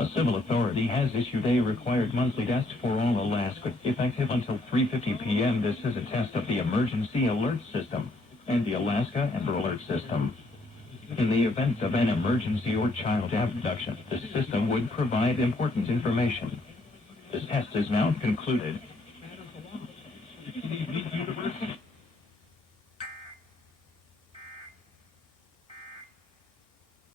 A civil authority has issued a required monthly test for all Alaska, effective until 3:50 p.m. This is a test of the Emergency Alert System and the Alaska Amber Alert System. In the event of an emergency or child abduction, the system would provide important information. This test is now concluded.